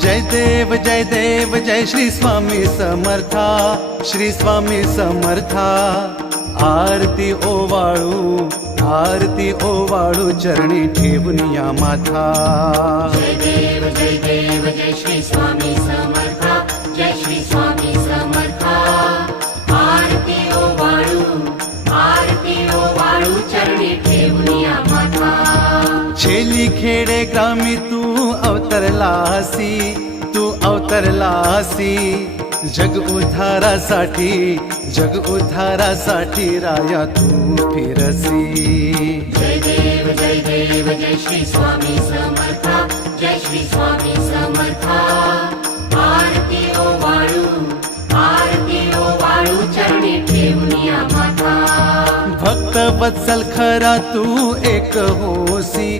जय देव जय श्री स्वामी समर्था, श्री स्वामी समर्था। आरती ओवाळू चरणी ठेवून या माथा। जय देव जय श्री स्वामी समर्था, जय श्री स्वामी समर्था। आरती ओवाळू चरणी ठेवून या माथा। छेली खेडे ग्रामी तू अवतरलासी, जग उद्धारासाठी राया तू फिरसी। जय देव जय श्री स्वामी समर्था, जय श्री स्वामी समर्था। आरती ओवाळू चरणी ठेवून या माथा। भक्त वत्सल खरा तू एक होसी,